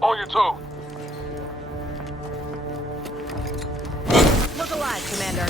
On your toe. Look alive, Commander.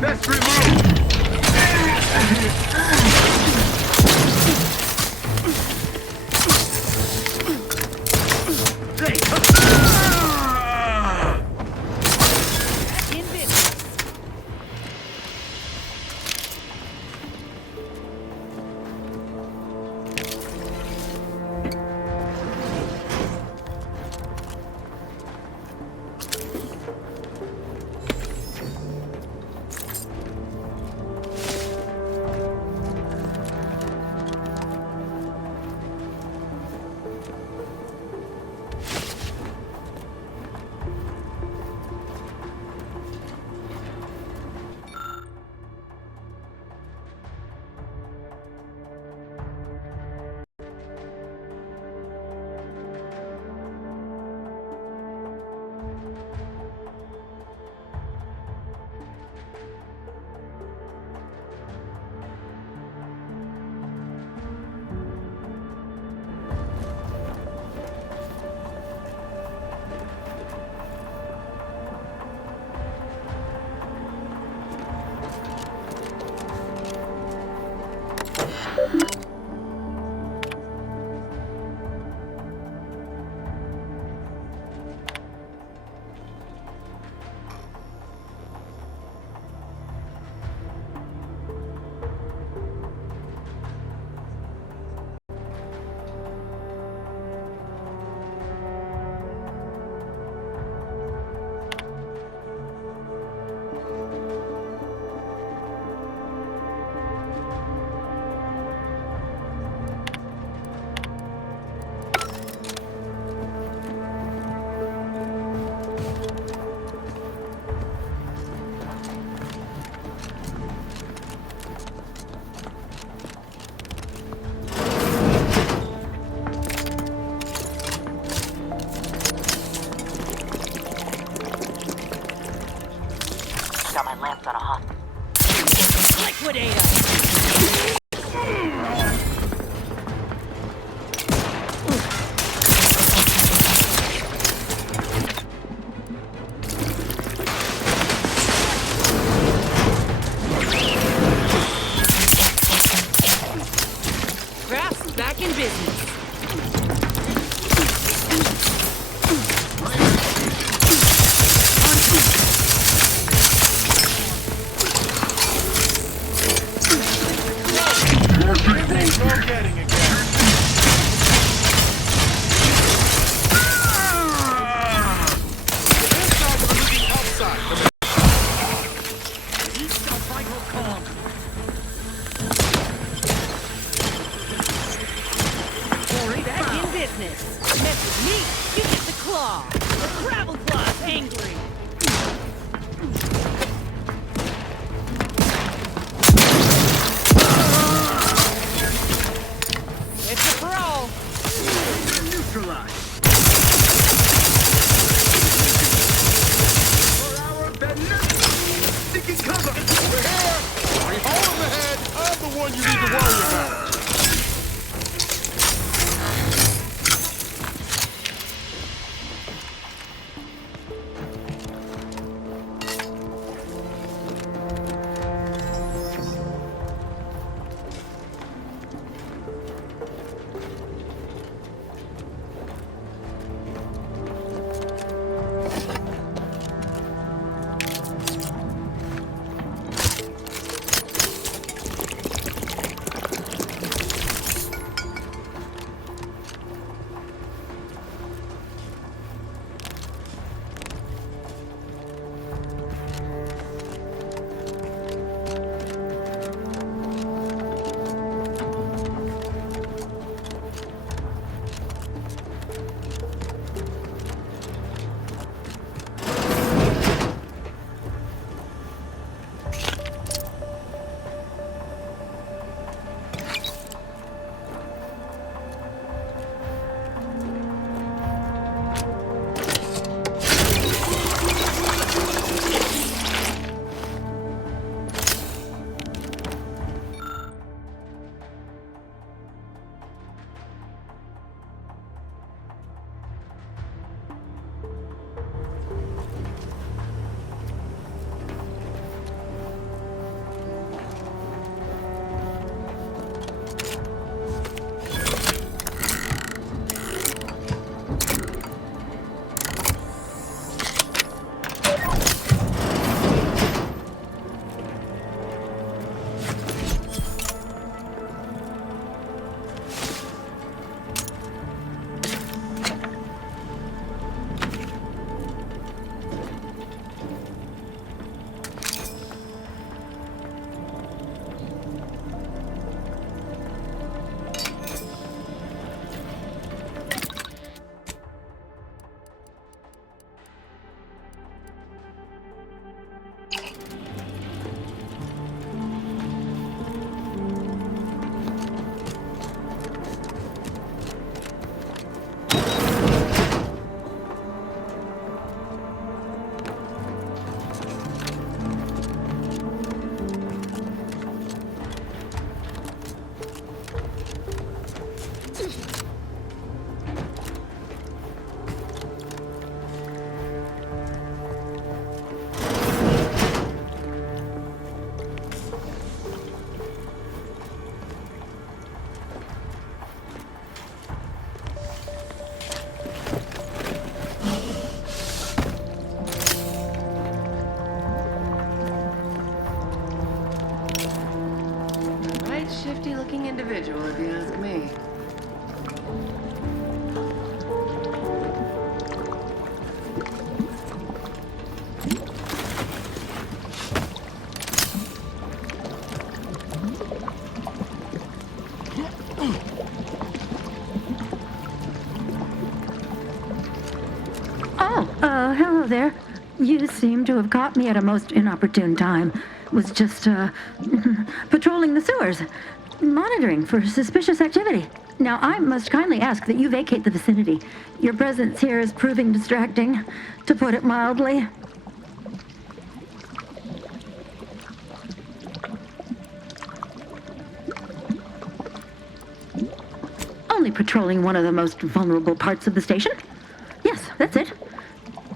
Best remove. In business. Got my lamps on a hot. Liquidator! Crafts back in business. No getting again. Back in business. Mess with me, you get the claw. The gravel claw's angry. It's a pro. Neutralized. For our benefit. Seeking cover. We're here. We hold the head. I'm the one you need to worry about. trouble if you ask me. Hello there. You seem to have caught me at a most inopportune time. Was just, patrolling the sewers, monitoring for suspicious activity. Now, I must kindly ask that you vacate the vicinity. Your presence here is proving distracting, to put it mildly. Only patrolling one of the most vulnerable parts of the station? Yes, that's it.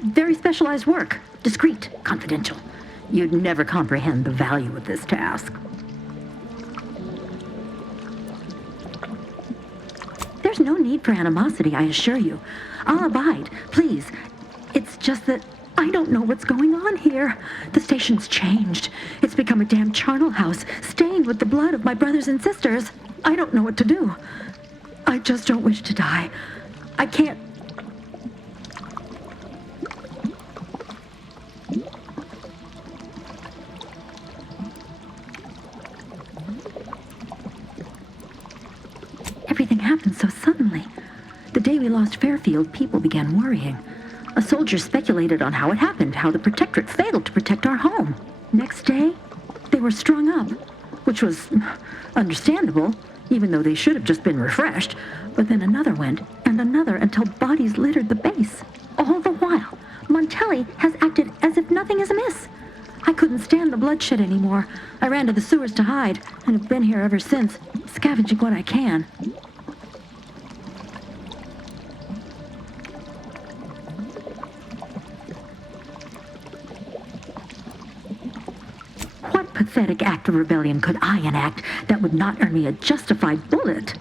Very specialized work. Discreet, confidential. You'd never comprehend the value of this task. There's no need for animosity, I assure you. I'll abide, please. It's just that I don't know what's going on here. The station's changed. It's become a damn charnel house, stained with the blood of my brothers and sisters. I don't know what to do. I just don't wish to die. I can't... Everything happened so suddenly. The day we lost Fairfield, people began worrying. A soldier speculated on how it happened, how the Protectorate failed to protect our home. Next day, they were strung up, which was understandable, even though they should have just been refreshed. But then another went, and another, until bodies littered the base. All the while, Montelli has acted as if nothing is amiss. I couldn't stand the bloodshed anymore. I ran to the sewers to hide, and have been here ever since, scavenging what I can. What pathetic act of rebellion could I enact that would not earn me a justified bullet?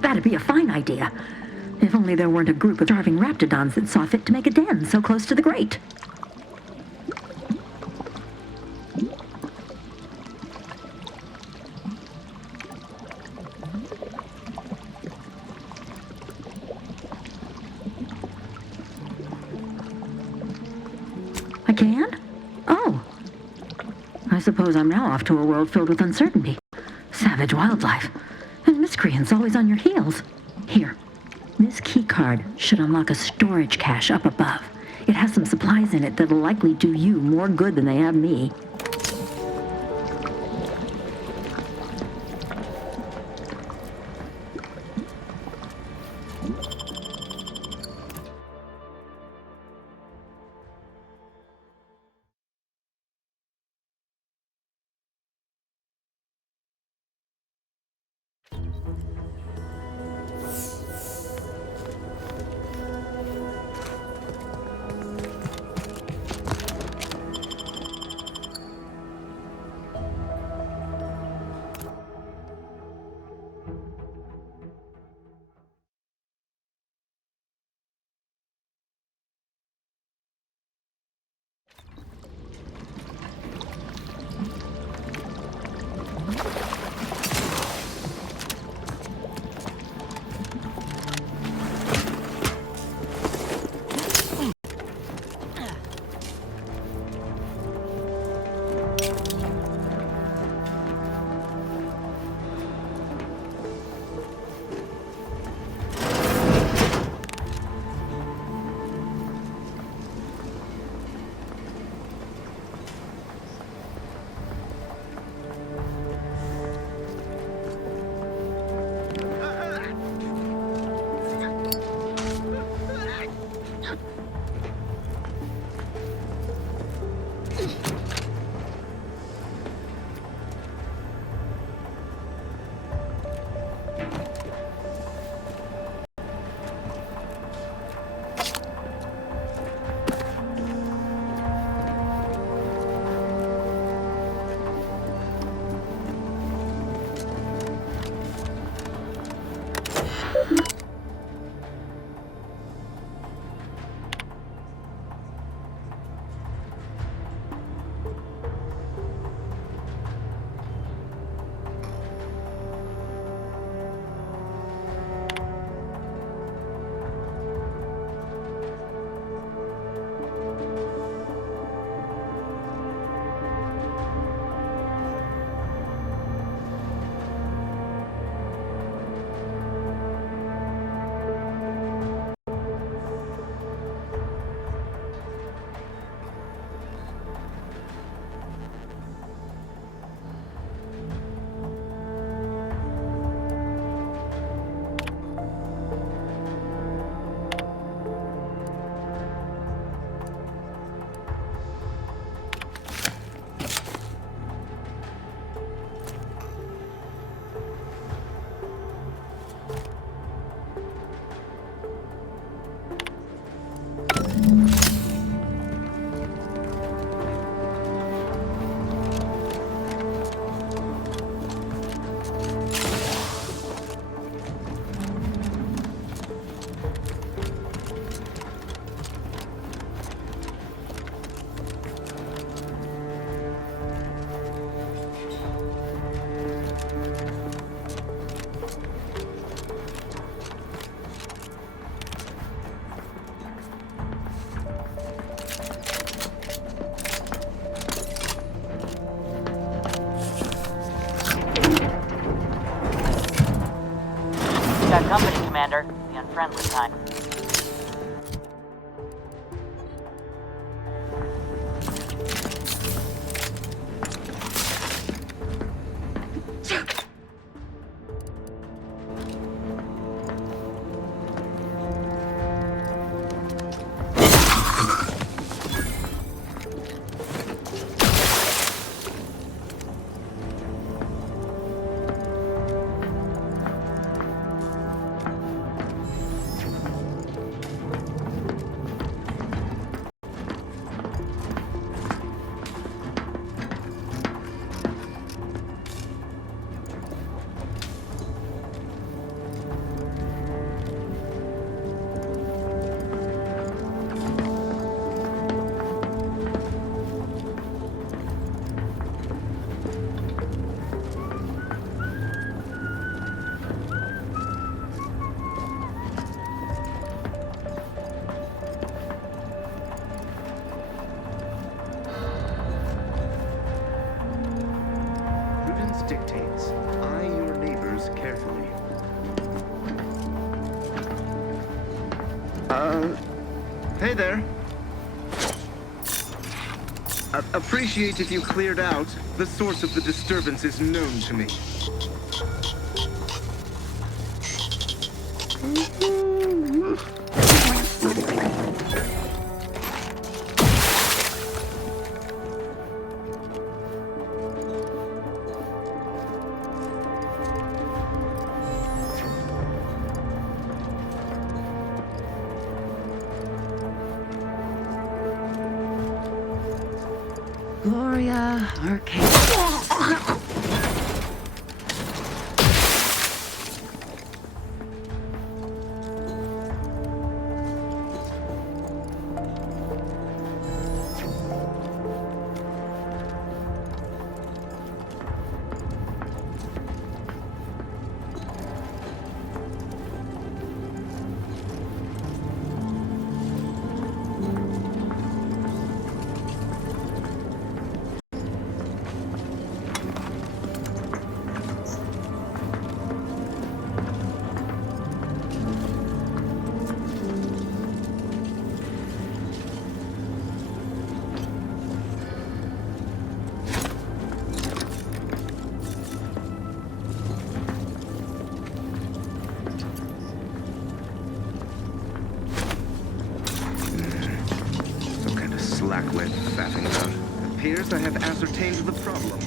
That'd be a fine idea. If only there weren't a group of starving raptidons that saw fit to make a den so close to the grate. I can? Oh. I suppose I'm now off to a world filled with uncertainty. Savage wildlife. And miscreants always on your heels. Here. This key card should unlock a storage cache up above. It has some supplies in it that'll likely do you more good than they have me. disturbance. Eye your neighbors carefully. Hey there. Appreciate if you cleared out. The source of the disturbance is known to me. Gloria Arcade. Some kind of slackwit faffing about. Appears I have ascertained the problem.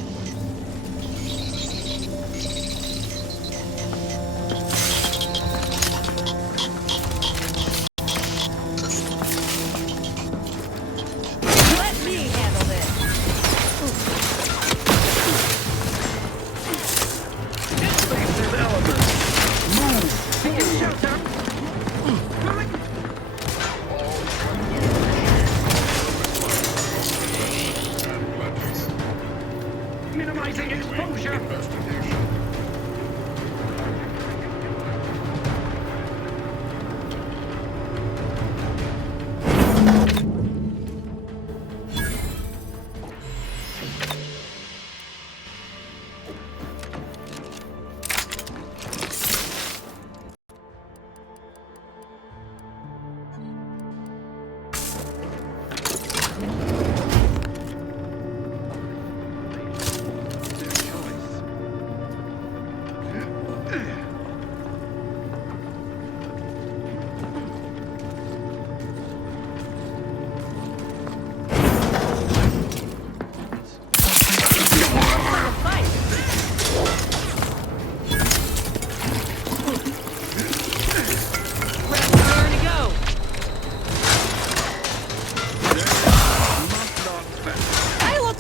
Let me handle this. Invasive elements! Move forward! Minimizing exposure.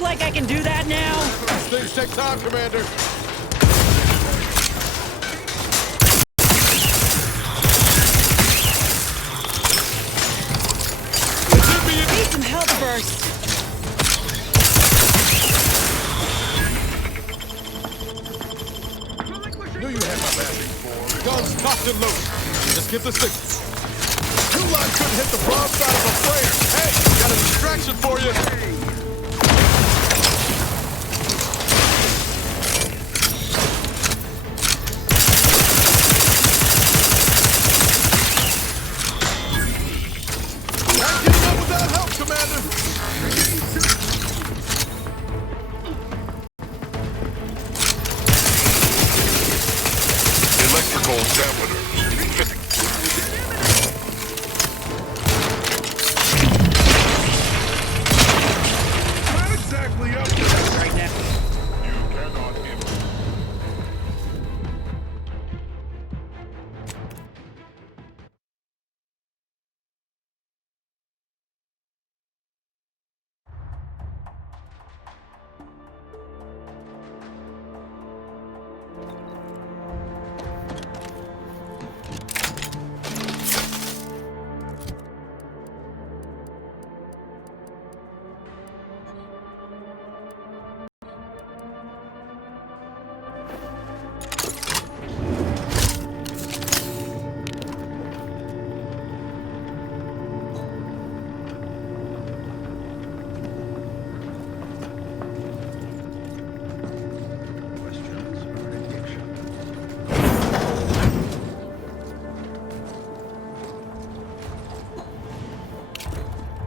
Like I can do that now? Things take time, Commander. Need some help first. Knew you had my back before. Guns cocked and loaded. Just get the signal. Two line couldn't hit the broad side of a flare. Hey, got a distraction for you. Electrical examiner.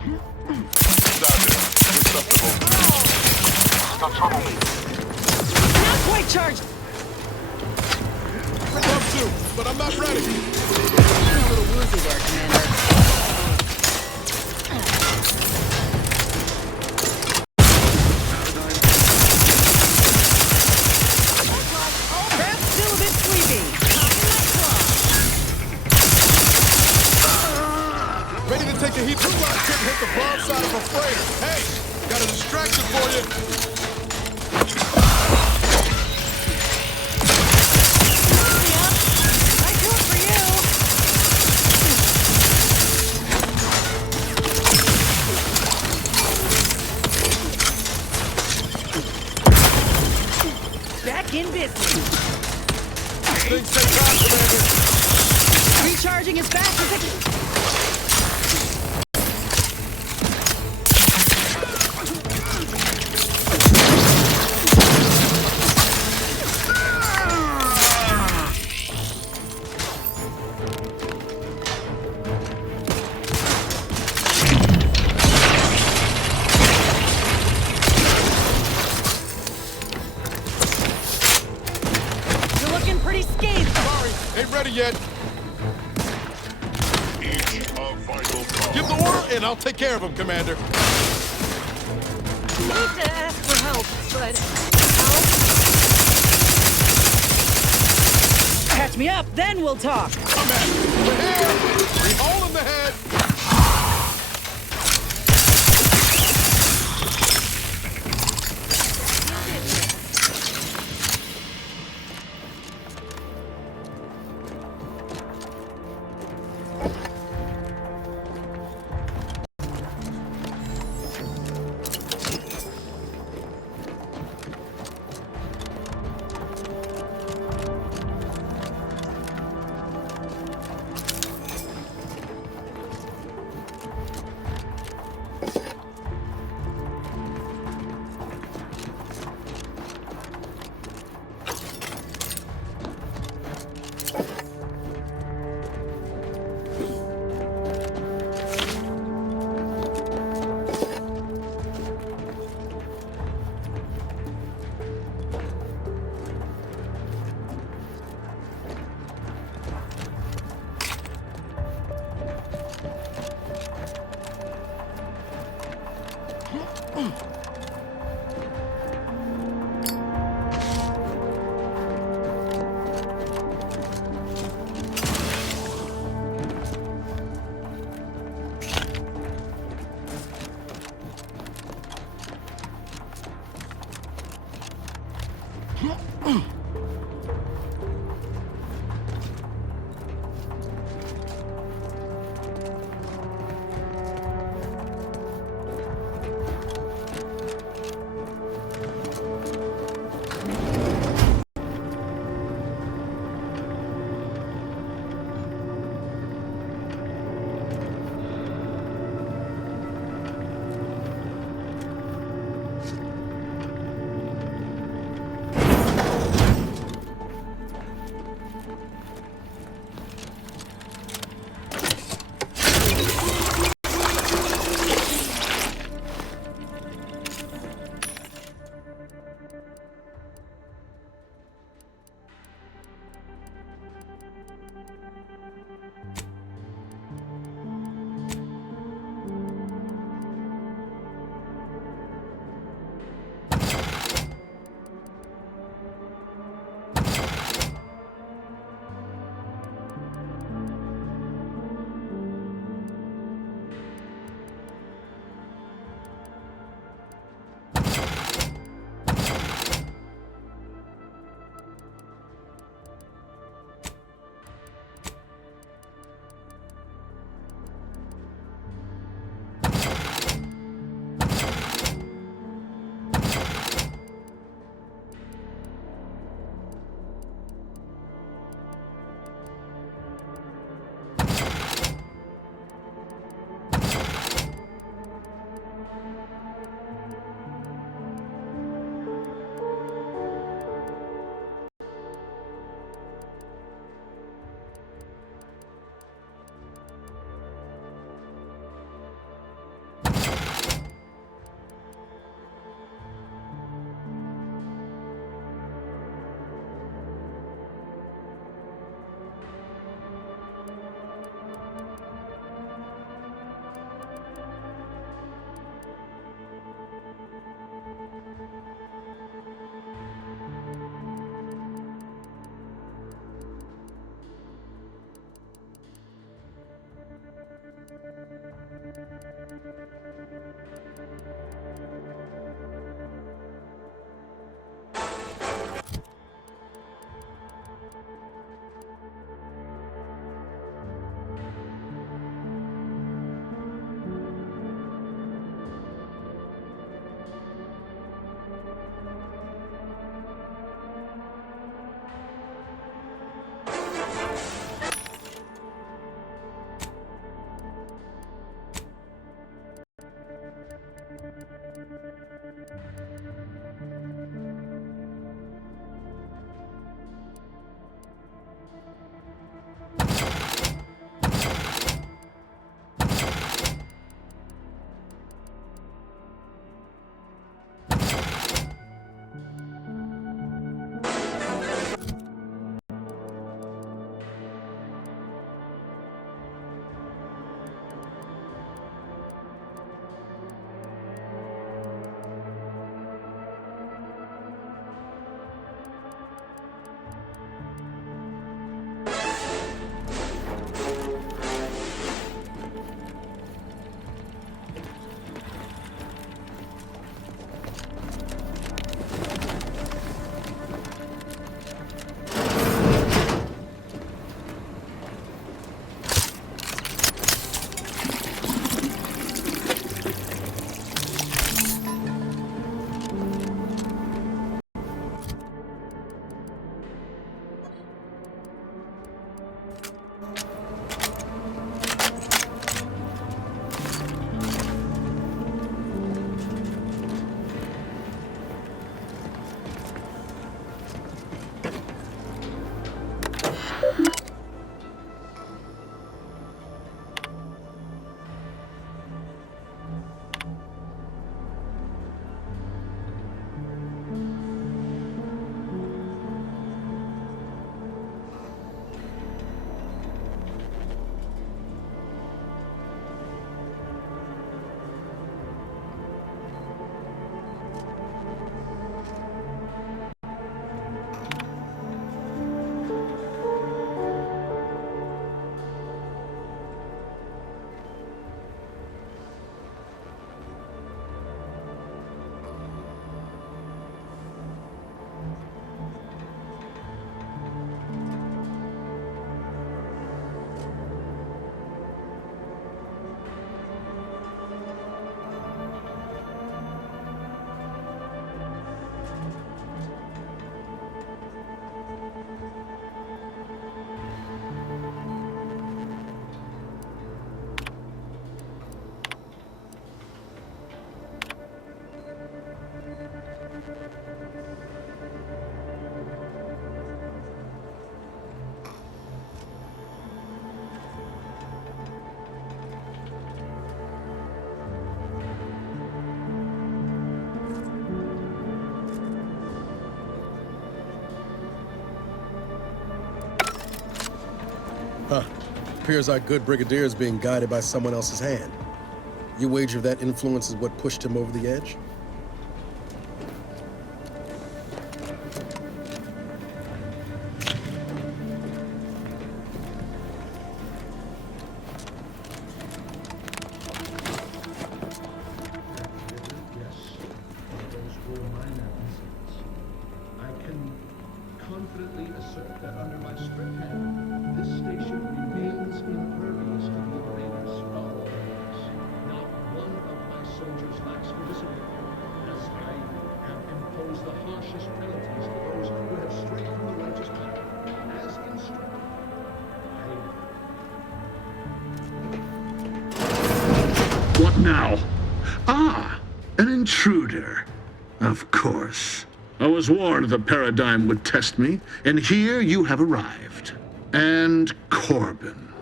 Not quite charged. Love to, but I'm not ready. A little woozy there, Commander. Crap's still a bit sleepy. Ready to take a heat. Two line couldn't hit the broadside of a freighter. Hey, got a distraction for you. I do it for you. Back in business. Things take time, Commander. Recharging as fast as it can. You're looking pretty scathed, Boris. Ain't ready yet. Give the order, and I'll take care of him, Commander. Hate to ask for help, but help? Catch me up, then we'll talk. Come at me. We're here. Three hole in the head. Appears our good brigadier is being guided by someone else's hand. You wager that influence is what pushed him over the edge? Yes, those were minor incidents. I can confidently assert that under my strict hand, this station remains impervious to the invaders' foul plans. Not one of my soldiers lacks for discipline, as I have imposed the harshest penalties to those who have strayed from the righteous path, as instructed. What now? Ah, an intruder. Of course. I was warned the Paradigm would test me, and here you have arrived. And Corbin.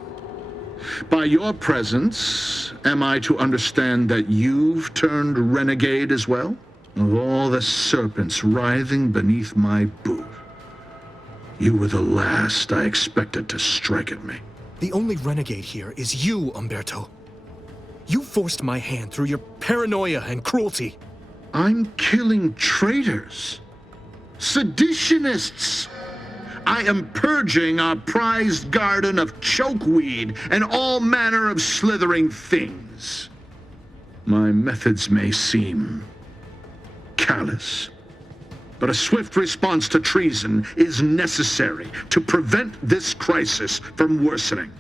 By your presence, am I to understand that you've turned renegade as well? Of all the serpents writhing beneath my boot, you were the last I expected to strike at me. The only renegade here is you, Umberto. You forced my hand through your paranoia and cruelty. I'm killing traitors, seditionists. I am purging our prized garden of chokeweed and all manner of slithering things. My methods may seem callous, but a swift response to treason is necessary to prevent this crisis from worsening.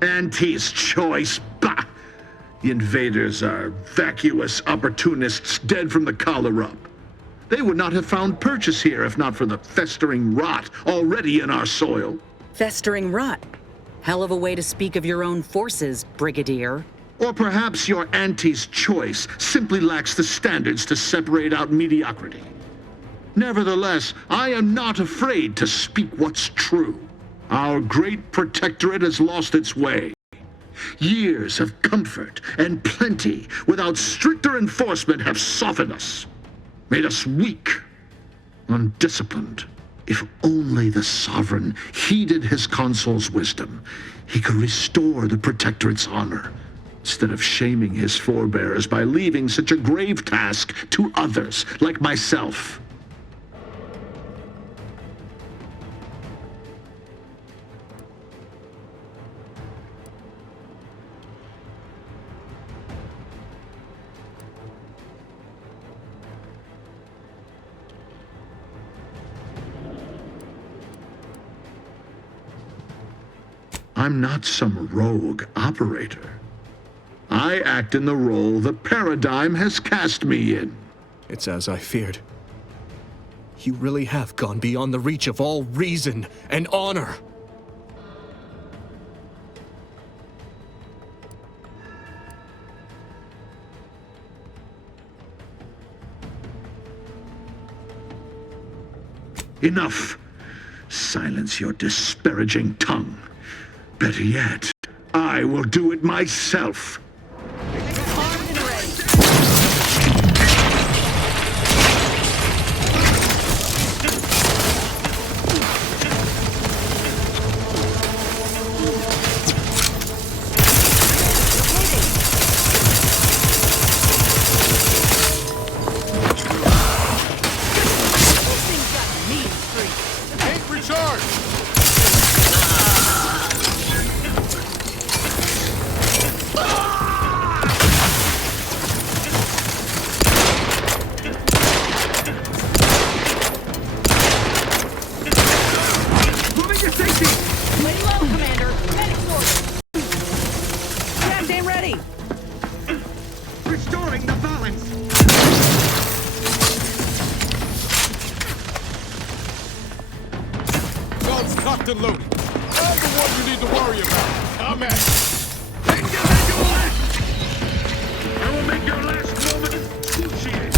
Auntie's choice, bah! The invaders are vacuous opportunists dead from the collar up. They would not have found purchase here if not for the festering rot already in our soil. Festering rot? Hell of a way to speak of your own forces, Brigadier. Or perhaps your auntie's choice simply lacks the standards to separate out mediocrity. Nevertheless, I am not afraid to speak what's true. Our great protectorate has lost its way. Years of comfort and plenty without stricter enforcement have softened us, made us weak, undisciplined. If only the sovereign heeded his consul's wisdom, he could restore the protectorate's honor, instead of shaming his forebears by leaving such a grave task to others like myself. I'm not some rogue operator. I act in the role the Paradigm has cast me in. It's as I feared. You really have gone beyond the reach of all reason and honor. Enough. Silence your disparaging tongue. Better yet, I will do it myself. Armed and ready. This thing's got mean streaks. Ain't recharged. Lay low, Commander. Medic order. Jabs ain't ready. Restoring the balance. Guns cocked and loaded. I'm the one you need to worry about. I'm at it. I will make your last moment excruciating.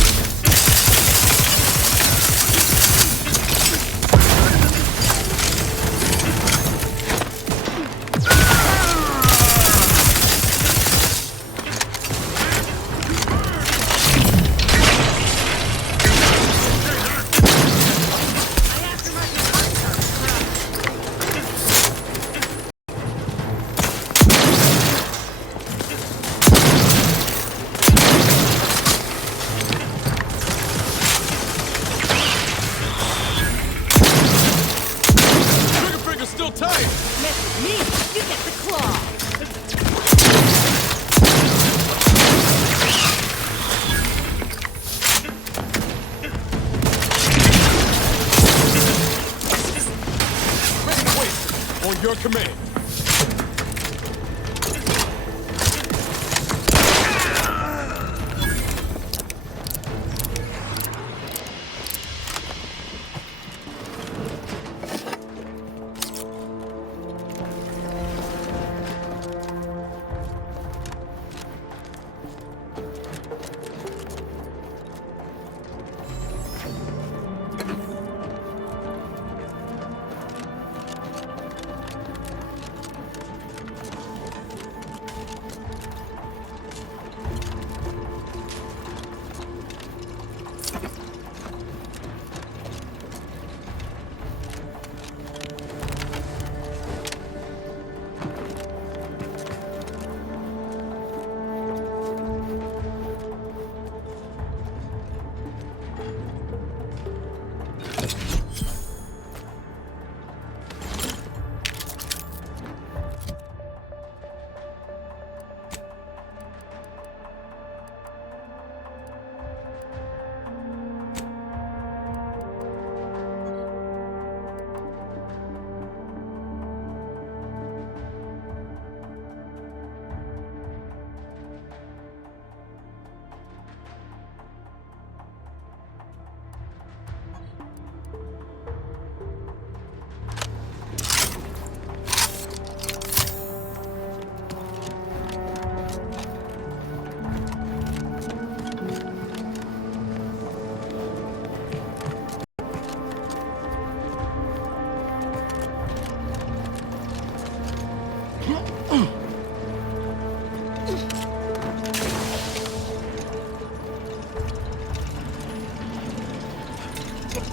still tight. Mess with me, you get the claw. Ready to waste it. On your command.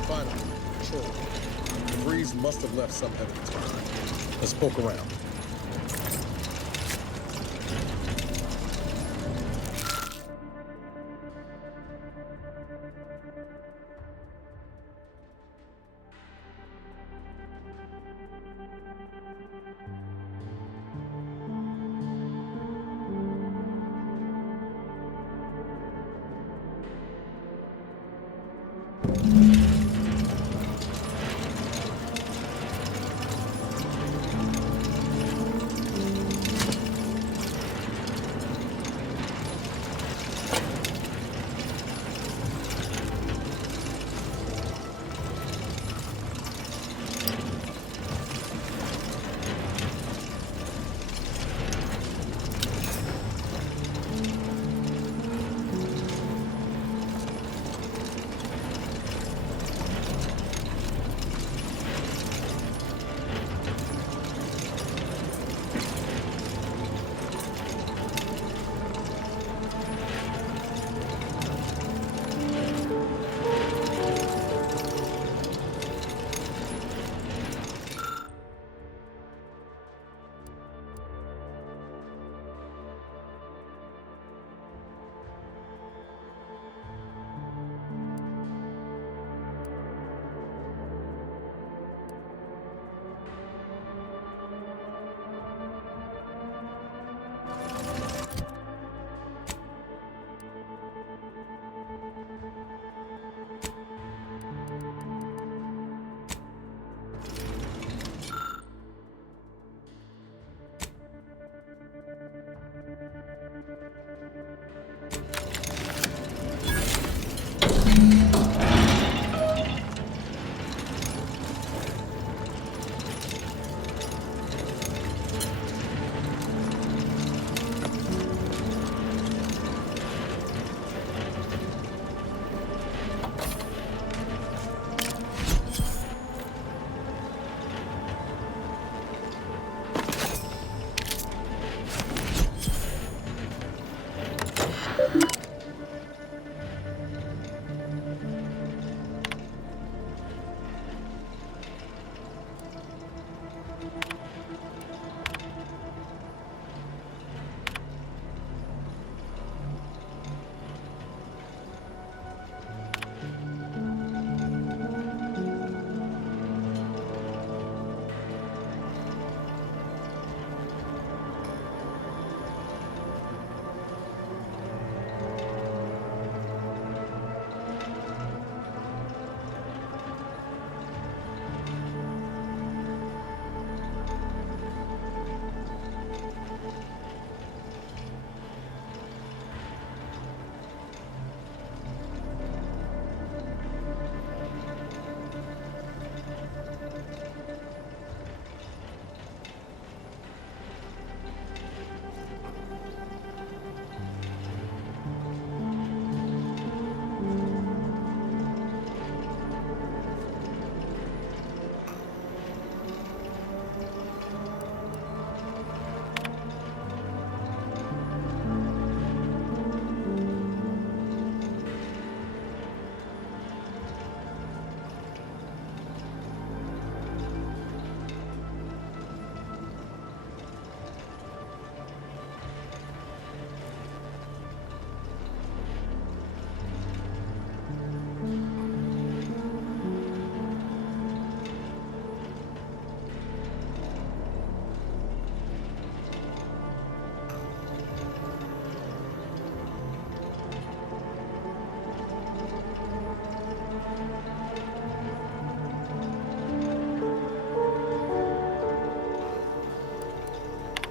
Finally, control. The breeze must have left some heavy time. Let's poke around.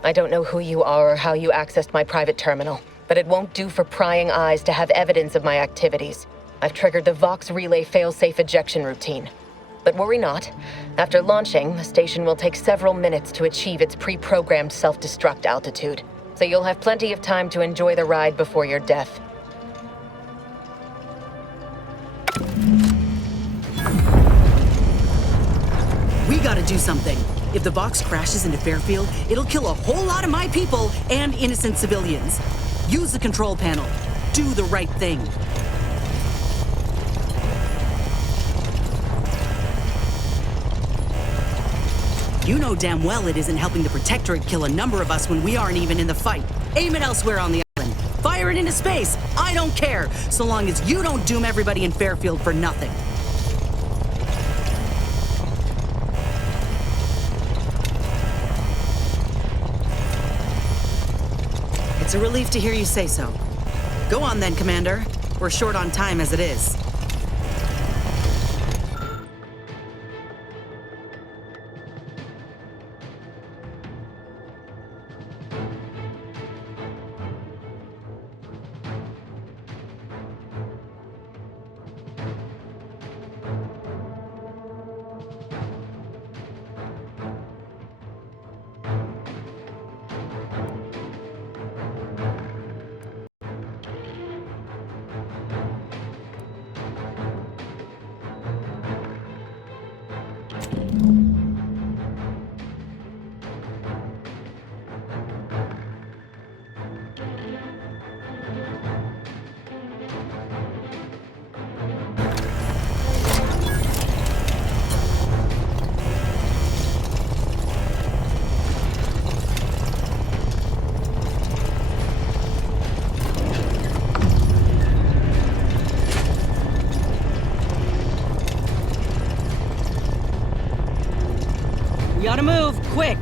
I don't know who you are or how you accessed my private terminal, but it won't do for prying eyes to have evidence of my activities. I've triggered the Vox Relay failsafe ejection routine. But worry not. After launching, the station will take several minutes to achieve its pre-programmed self-destruct altitude, so you'll have plenty of time to enjoy the ride before your death. We gotta do something. If the Vox crashes into Fairfield, it'll kill a whole lot of my people and innocent civilians. Use the control panel. Do the right thing. You know damn well it isn't helping the Protectorate kill a number of us when we aren't even in the fight. Aim it elsewhere on the island. Fire it into space. I don't care, so long as you don't doom everybody in Fairfield for nothing. It's a relief to hear you say so. Go on then, Commander. We're short on time as it is. We gotta move, quick!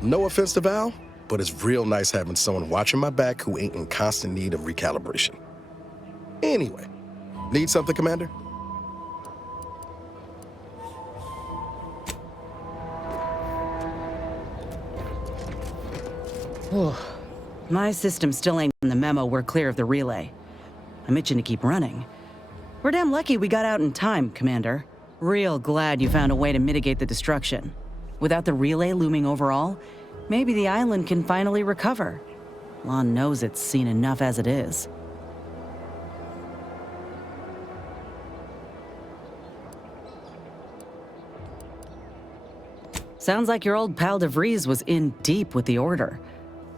No offense to Val, but it's real nice having someone watching my back who ain't in constant need of recalibration. Anyway, need something, Commander? My system still ain't in the memo we're clear of the relay. I'm itching to keep running. We're damn lucky we got out in time, Commander. Real glad you found a way to mitigate the destruction. Without the relay looming over all, maybe the island can finally recover. Lon knows it's seen enough as it is. Sounds like your old pal DeVries was in deep with the Order.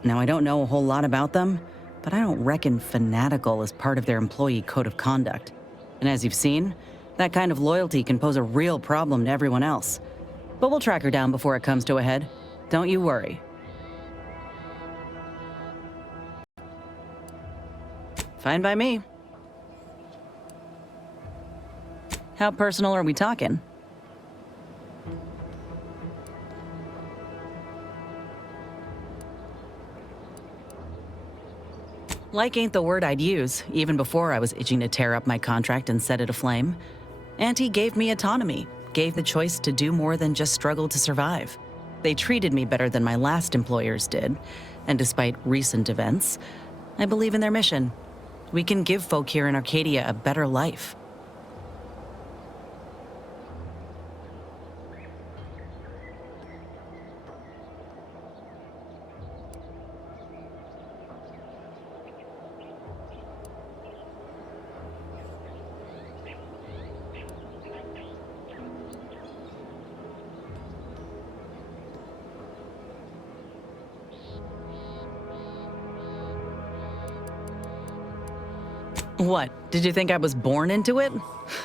Now, I don't know a whole lot about them, but I don't reckon fanatical is part of their employee code of conduct. And as you've seen, that kind of loyalty can pose a real problem to everyone else. But we'll track her down before it comes to a head. Don't you worry. Fine by me. How personal are we talking? Like ain't the word I'd use, even before I was itching to tear up my contract and set it aflame. Auntie gave me autonomy, gave the choice to do more than just struggle to survive. They treated me better than my last employers did, and despite recent events, I believe in their mission. We can give folk here in Arcadia a better life. What, did you think I was born into it?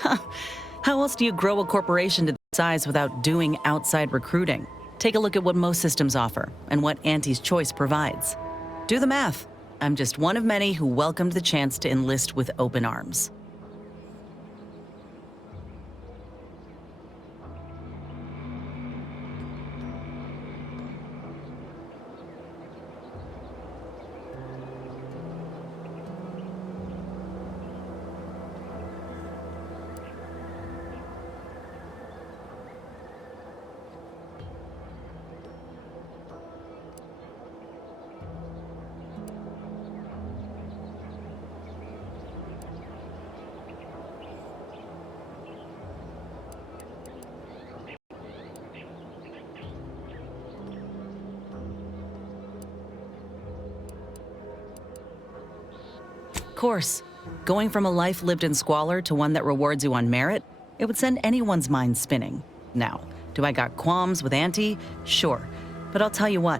How else do you grow a corporation to this size without doing outside recruiting? Take a look at what most systems offer and what Auntie's Choice provides. Do the math. I'm just one of many who welcomed the chance to enlist with open arms. Of course, going from a life lived in squalor to one that rewards you on merit, it would send anyone's mind spinning. Now, do I got qualms with Auntie? Sure. But I'll tell you what,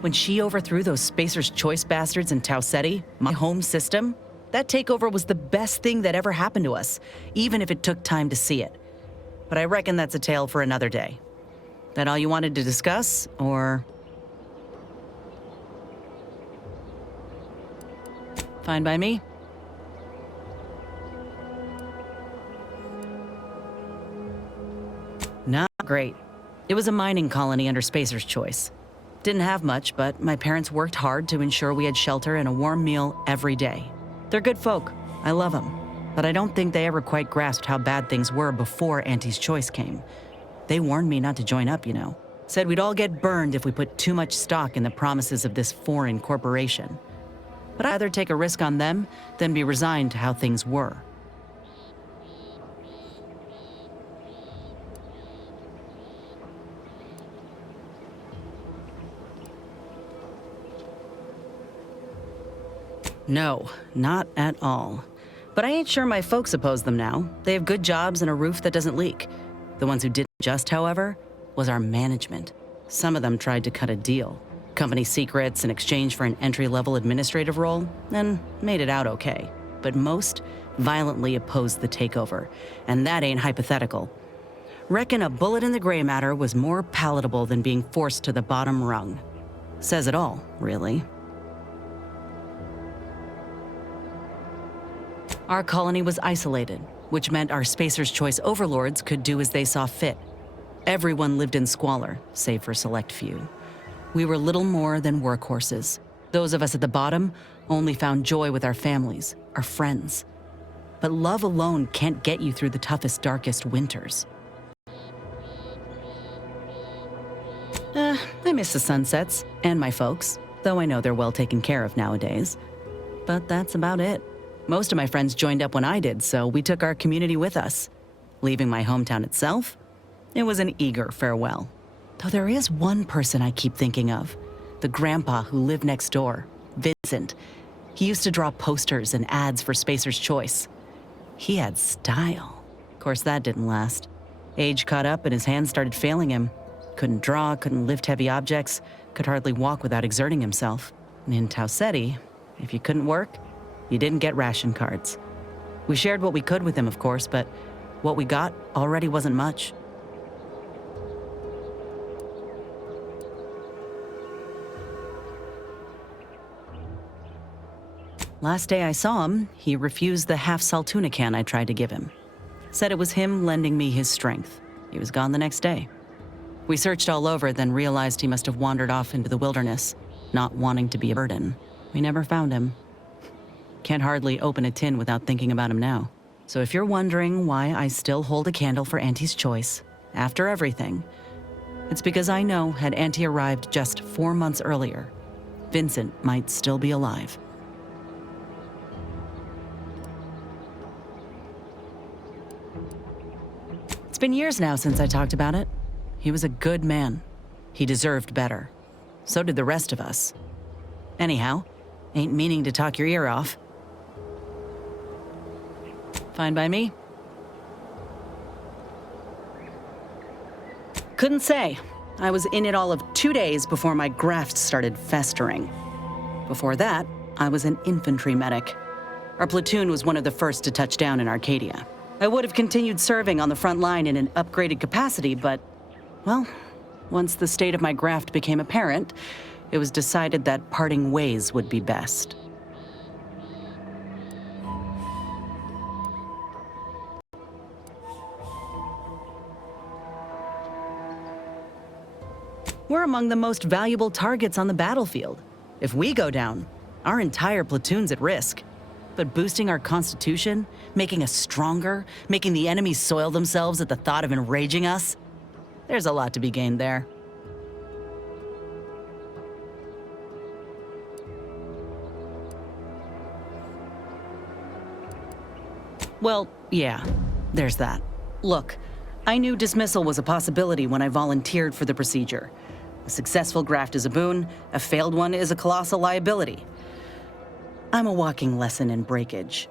when she overthrew those Spacer's Choice bastards in Tau Ceti, my home system, that takeover was the best thing that ever happened to us, even if it took time to see it. But I reckon that's a tale for another day. That all you wanted to discuss, or...? Fine by me. Not great. It was a mining colony under Spacer's Choice. Didn't have much, but my parents worked hard to ensure we had shelter and a warm meal every day. They're good folk. I love them. But I don't think they ever quite grasped how bad things were before Auntie's Choice came. They warned me not to join up, you know. Said we'd all get burned if we put too much stock in the promises of this foreign corporation. But I'd rather take a risk on them than be resigned to how things were. No, not at all. But I ain't sure my folks oppose them now. They have good jobs and a roof that doesn't leak. The ones who didn't just, however, was our management. Some of them tried to cut a deal. Company secrets in exchange for an entry-level administrative role, and made it out okay. But most violently opposed the takeover, and that ain't hypothetical. Reckon a bullet in the gray matter was more palatable than being forced to the bottom rung. Says it all, really. Our colony was isolated, which meant our Spacer's Choice overlords could do as they saw fit. Everyone lived in squalor, save for a select few. We were little more than workhorses. Those of us at the bottom only found joy with our families, our friends. But love alone can't get you through the toughest, darkest winters. I miss the sunsets, and my folks, though I know they're well taken care of nowadays. But that's about it. Most of my friends joined up when I did, so we took our community with us. Leaving my hometown itself, it was an eager farewell. Though there is one person I keep thinking of, the grandpa who lived next door, Vincent. He used to draw posters and ads for Spacer's Choice. He had style. Of course, that didn't last. Age caught up and his hands started failing him. Couldn't draw, couldn't lift heavy objects, could hardly walk without exerting himself. And in Tau Ceti, if you couldn't work, you didn't get ration cards. We shared what we could with him, of course, but what we got already wasn't much. Last day I saw him, he refused the half-salt tuna can I tried to give him. Said it was him lending me his strength. He was gone the next day. We searched all over, then realized he must have wandered off into the wilderness, not wanting to be a burden. We never found him. Can't hardly open a tin without thinking about him now. So if you're wondering why I still hold a candle for Auntie's choice, after everything, it's because I know had Auntie arrived just 4 months earlier, Vincent might still be alive. It's been years now since I talked about it. He was a good man. He deserved better. So did the rest of us. Anyhow, ain't meaning to talk your ear off. Fine by me. Couldn't say. I was in it all of 2 days before my graft started festering. Before that, I was an infantry medic. Our platoon was one of the first to touch down in Arcadia. I would have continued serving on the front line in an upgraded capacity, but, well, once the state of my graft became apparent, it was decided that parting ways would be best. We're among the most valuable targets on the battlefield. If we go down, our entire platoon's at risk. But boosting our constitution, making us stronger, making the enemy soil themselves at the thought of enraging us, there's a lot to be gained there. Well, yeah, there's that. Look, I knew dismissal was a possibility when I volunteered for the procedure. A successful graft is a boon, a failed one is a colossal liability. I'm a walking lesson in breakage.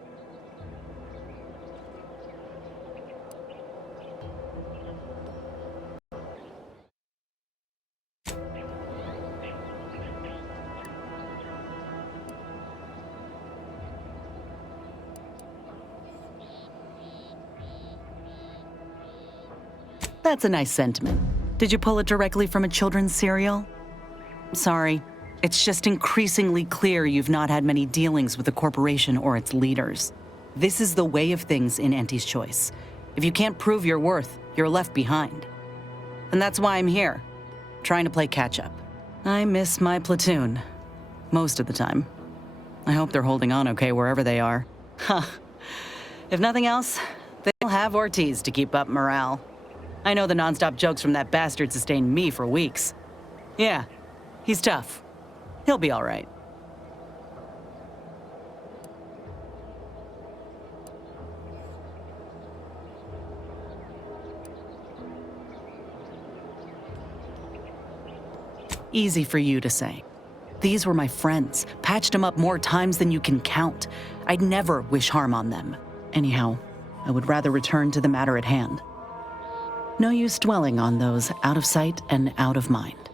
That's a nice sentiment. Did you pull it directly from a children's serial? Sorry, it's just increasingly clear you've not had many dealings with the corporation or its leaders. This is the way of things in Auntie's Choice. If you can't prove your worth, you're left behind. And that's why I'm here, trying to play catch-up. I miss my platoon, most of the time. I hope they're holding on okay wherever they are. Huh. If nothing else, they'll have Ortiz to keep up morale. I know the nonstop jokes from that bastard sustained me for weeks. Yeah, he's tough. He'll be all right. Easy for you to say. These were my friends. Patched them up more times than you can count. I'd never wish harm on them. Anyhow, I would rather return to the matter at hand. No use dwelling on those out of sight and out of mind.